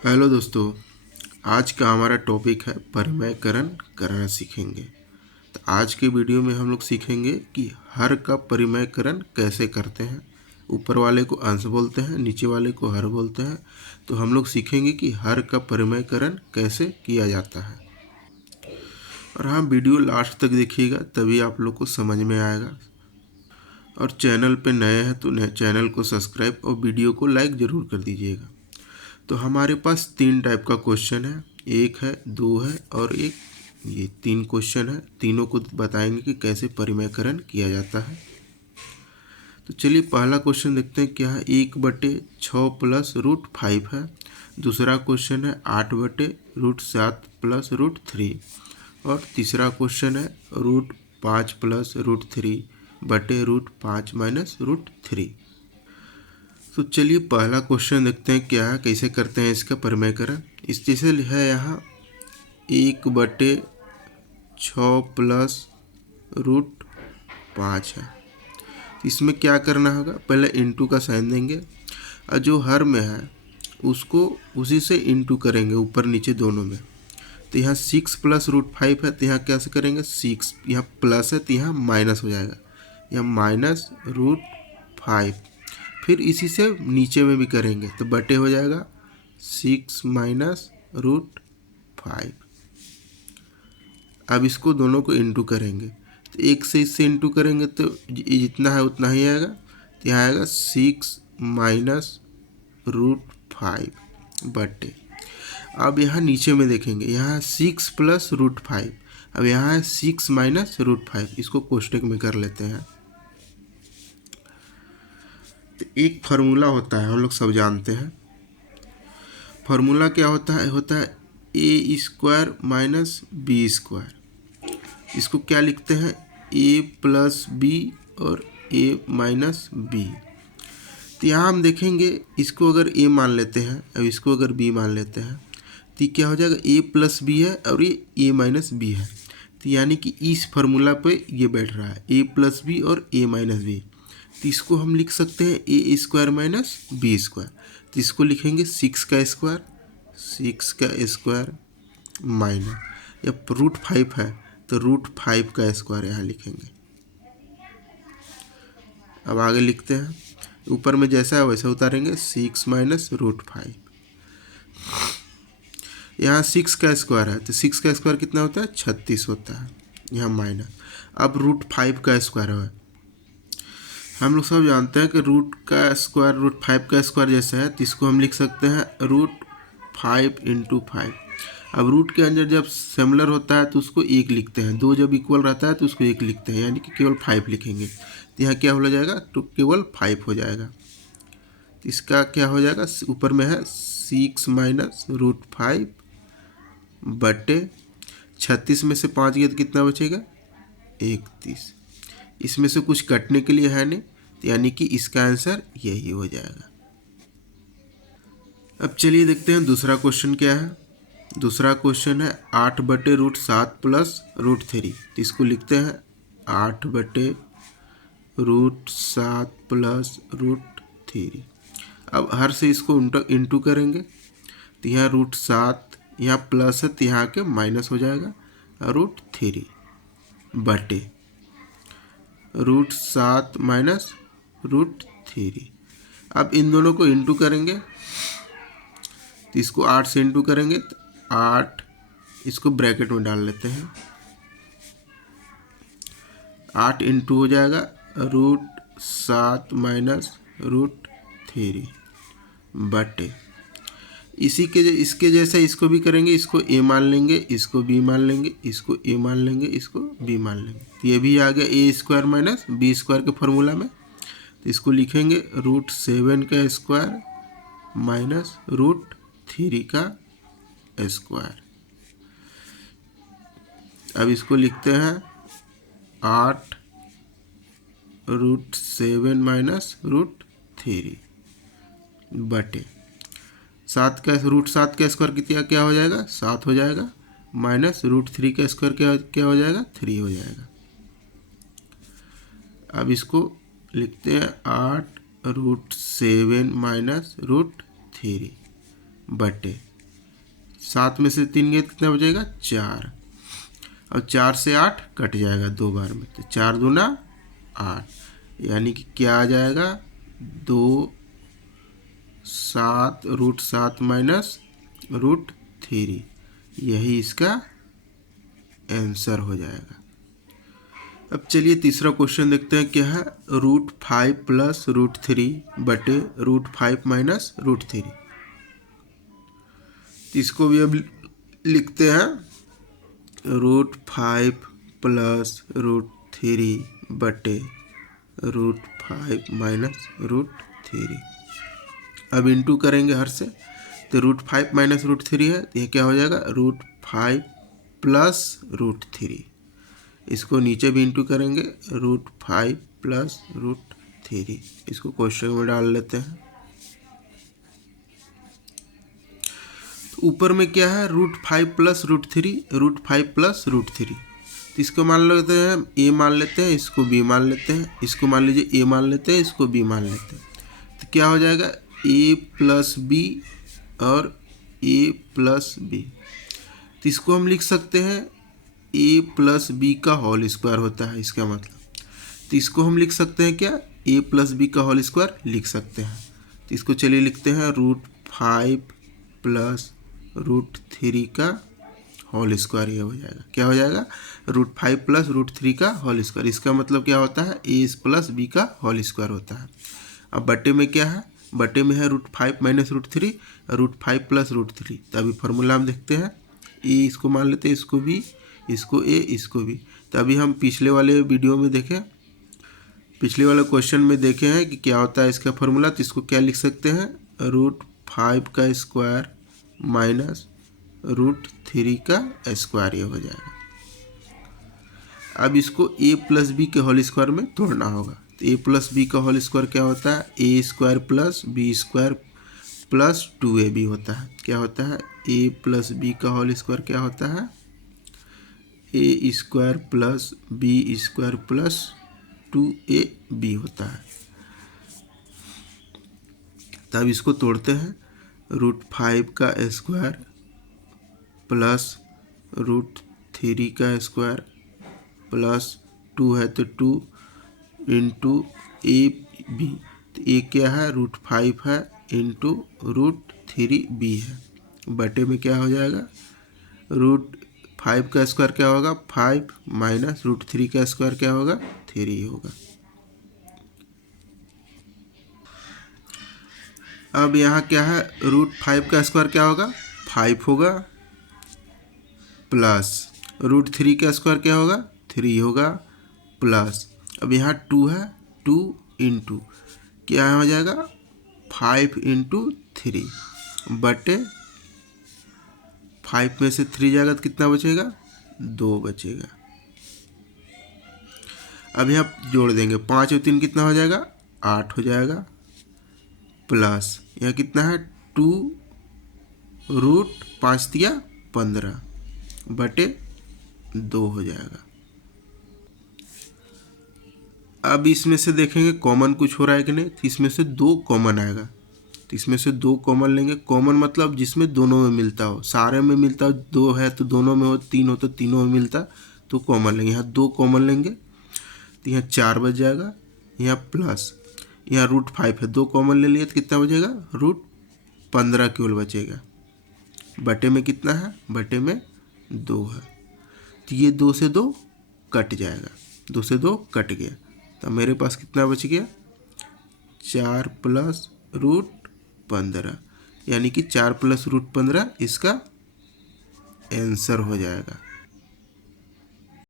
Hello दोस्तों, आज का हमारा टॉपिक है परिमेयकरण करना सीखेंगे। तो आज के वीडियो में हम लोग सीखेंगे कि हर का परिमेयकरण कैसे करते हैं। ऊपर वाले को अंश बोलते हैं, नीचे वाले को हर बोलते हैं। तो हम लोग सीखेंगे कि हर का परिमेयकरण कैसे किया जाता है। और हाँ, वीडियो लास्ट तक देखिएगा, तभी आप लोग को समझ में आएगा। और चैनल पे नए हैं तो चैनल को सब्सक्राइब और वीडियो को लाइक ज़रूर कर दीजिएगा। तो हमारे पास 3 टाइप का क्वेश्चन है, एक है, दो है और एक। ये 3 क्वेश्चन है, तीनों को बताएंगे कि कैसे परिमेयकरण किया जाता है। तो चलिए पहला क्वेश्चन देखते हैं क्या है। 1/6 प्लस रूट 5 है। दूसरा क्वेश्चन है 8/√7 प्लस √3। और तीसरा क्वेश्चन है √5 प्लस √3/√5 माइनस √3। तो चलिए पहला क्वेश्चन देखते हैं क्या है, कैसे करते हैं इसका परिमेयकरण। इस जैसे है यहाँ 1/6 प्लस √5 है। इसमें क्या करना होगा, पहले इंटू का साइन देंगे और जो हर में है उसको उसी से इंटू करेंगे ऊपर नीचे दोनों में। तो यहाँ 6 प्लस √5 है, तो यहाँ कैसे करेंगे, 6 यहाँ प्लस है तो यहाँ माइनस हो जाएगा, यहाँ माइनस √5। फिर इसी से नीचे में भी करेंगे तो बटे हो जाएगा 6 माइनस √5। अब इसको दोनों को इंटू करेंगे तो एक से इससे इंटू करेंगे तो जितना है उतना ही आएगा। तो यहाँ आएगा 6 माइनस √5 बटे। अब यहाँ नीचे में देखेंगे, यहाँ 6 प्लस √5। अब यहाँ है 6 माइनस √5, इसको कोष्टक में कर लेते हैं। तो एक फार्मूला होता है, हम लोग सब जानते हैं। फार्मूला क्या होता है a² माइनस b²। इसको क्या लिखते हैं, a प्लस बी और a माइनस बी। तो यहाँ हम देखेंगे, इसको अगर a मान लेते हैं और इसको अगर b मान लेते हैं तो क्या हो जाएगा, a प्लस बी है और ये a माइनस बी है। तो यानी कि इस फार्मूला पे ये बैठ रहा है a प्लस बी और a माइनस बी। तो इसको हम लिख सकते हैं a² माइनस b²। तो इसको लिखेंगे 6 का स्क्वायर माइनस, या √5 है तो √5 का स्क्वायर यहाँ लिखेंगे। अब आगे लिखते हैं, ऊपर में जैसा है वैसा उतारेंगे, 6 माइनस √5। यहाँ 6 का स्क्वायर है तो 6 का स्क्वायर कितना होता है, 36 होता है, यहाँ माइनस। अब √5 का स्क्वायर है, हम लोग सब जानते हैं कि रूट का स्क्वायर √5 का स्क्वायर जैसा है, तो इसको हम लिख सकते हैं √5 × 5। अब रूट के अंदर जब सिमिलर होता है तो उसको 1 लिखते हैं, 2 जब इक्वल रहता है तो उसको 1 लिखते हैं, यानी कि केवल 5 लिखेंगे। तो यहाँ क्या हो जाएगा, तो केवल 5 हो जाएगा। तो इसका क्या हो जाएगा, ऊपर में है 6 माइनस √5 बटे 36 में से 5 गया तो कितना बचेगा, 31। इसमें से कुछ कटने के लिए है नहीं, तो यानी कि इसका आंसर यही हो जाएगा। अब चलिए देखते हैं दूसरा क्वेश्चन क्या है। दूसरा क्वेश्चन है 8/√7 प्लस √3। तो इसको लिखते हैं 8/√7 प्लस √3। अब हर से इसको इंटू करेंगे तो यहाँ √7 यहाँ प्लस है तो यहाँ के माइनस हो जाएगा, √3 बटे √7 माइनस √3। अब इन दोनों को इंटू करेंगे तो इसको 8 से इंटू करेंगे तो 8, इसको ब्रैकेट में डाल लेते हैं, 8 इंटू हो जाएगा √7 माइनस √3 बटे इसके जैसा इसको भी करेंगे, इसको a मान लेंगे, इसको b मान लेंगे, इसको a मान लेंगे, इसको b मान लेंगे। तो ये भी आ गया a² माइनस b² के फॉर्मूला में। तो इसको लिखेंगे √7 का स्क्वायर माइनस √3 का स्क्वायर। अब इसको लिखते हैं 8√7 माइनस √3 बटे 7 का √7 का स्क्वायर कितना क्या हो जाएगा, 7 हो जाएगा, माइनस √3 का स्क्वायर क्या हो जाएगा, 3 हो जाएगा। अब इसको लिखते हैं 8√7 माइनस √3 बटे 7 में से 3 गए कितना बचेगा 4। अब 4 से 8 कट जाएगा 2 बार में, तो 4 दूना 8, यानी कि क्या आ जाएगा 2 7 √7 माइनस √3, यही इसका आंसर हो जाएगा। अब चलिए तीसरा क्वेश्चन देखते हैं क्या है। √5 प्लस √3 बटे √5 माइनस √3। इसको भी अब लिखते हैं √5 प्लस √3 बटे √5 माइनस √3। अब इंटू करेंगे हर से, तो √5 माइनस √3 है, तो ये क्या हो जाएगा √5 प्लस √3। इसको नीचे भी इंटू करेंगे √5 प्लस √3। इसको क्वेश्चन में डाल लेते हैं। तो ऊपर में क्या है √5 प्लस √3, √5 प्लस √3। तो इसको मान लेते हैं a मान लेते हैं, इसको b मान लेते हैं, इसको मान लीजिए a मान लेते हैं, इसको b मान लेते हैं। तो क्या हो जाएगा a प्लस b और a प्लस b। तो इसको हम लिख सकते हैं a प्लस b का होल स्क्वायर होता है इसका मतलब। तो इसको हम लिख सकते हैं क्या a प्लस b का होल स्क्वायर लिख सकते हैं। तो इसको चलिए लिखते हैं √5 प्लस √3 का होल स्क्वायर, ये हो जाएगा क्या हो जाएगा √5 प्लस √3 का होल स्क्वायर। इसका मतलब क्या होता है a प्लस b का होल स्क्वायर होता है। अब बटे में क्या है, बटे में है √5 माइनस √3, √5 प्लस √3। तो अभी फार्मूला हम देखते हैं, a इसको मान लेते हैं, इसको b, इसको a, इसको b। तो अभी हम पिछले वाले वीडियो में देखें, पिछले वाले क्वेश्चन में देखे हैं कि क्या होता है इसका फार्मूला। तो इसको क्या लिख सकते हैं √5 का स्क्वायर माइनस √3 का स्क्वायर, ये हो जाएगा। अब इसको a प्लस बी के होल स्क्वायर में तोड़ना होगा। तो a प्लस बी का होल स्क्वायर क्या होता है a square plus b square plus 2ab होता है। क्या होता है a प्लस बी का होल स्क्वायर क्या होता है a square plus b square plus 2ab होता है। तब इसको तोड़ते हैं √5 का स्क्वायर प्लस √3 का स्क्वायर प्लस 2 है तो 2 इंटू ab। तो ये क्या है √5 है इंटू √3b है। बटे में क्या हो जाएगा √5 का स्क्वायर क्या होगा 5 माइनस √3 का स्क्वायर क्या होगा 3 होगा। अब यहाँ क्या है √5 का स्क्वायर क्या होगा 5 होगा, प्लस √3 का स्क्वायर क्या होगा 3 होगा, प्लस अब यहाँ 2 है 2 इंटू क्या हो जाएगा 5 इंटू 3 बटे 5 में से 3 जाएगा तो कितना बचेगा 2 बचेगा। अब यहाँ जोड़ देंगे 5 और 3 कितना हो जाएगा 8 हो जाएगा, प्लस यहाँ कितना है 2 √5 दिया 15 बटे 2 हो जाएगा। अब इसमें से देखेंगे कॉमन कुछ हो रहा है कि नहीं। तो इसमें से 2 कॉमन आएगा, तो इसमें से 2 कॉमन लेंगे। कॉमन मतलब जिसमें दोनों में मिलता हो, सारे में मिलता हो, 2 है तो दोनों में हो, 3 हो तो तीनों में मिलता, तो कॉमन लेंगे। यहाँ 2 कॉमन लेंगे तो यहाँ 4 बच जाएगा, यहाँ प्लस यहाँ √5 है 2 कॉमन ले लिया तो कितना बचेगा √15 केवल बचेगा। बटे में कितना है बटे में 2 है, तो ये 2 से 2 कट जाएगा, 2 से 2 कट गया। तो मेरे पास कितना बच गया 4 प्लस √15, यानी कि 4 प्लस √15 इसका आंसर हो जाएगा।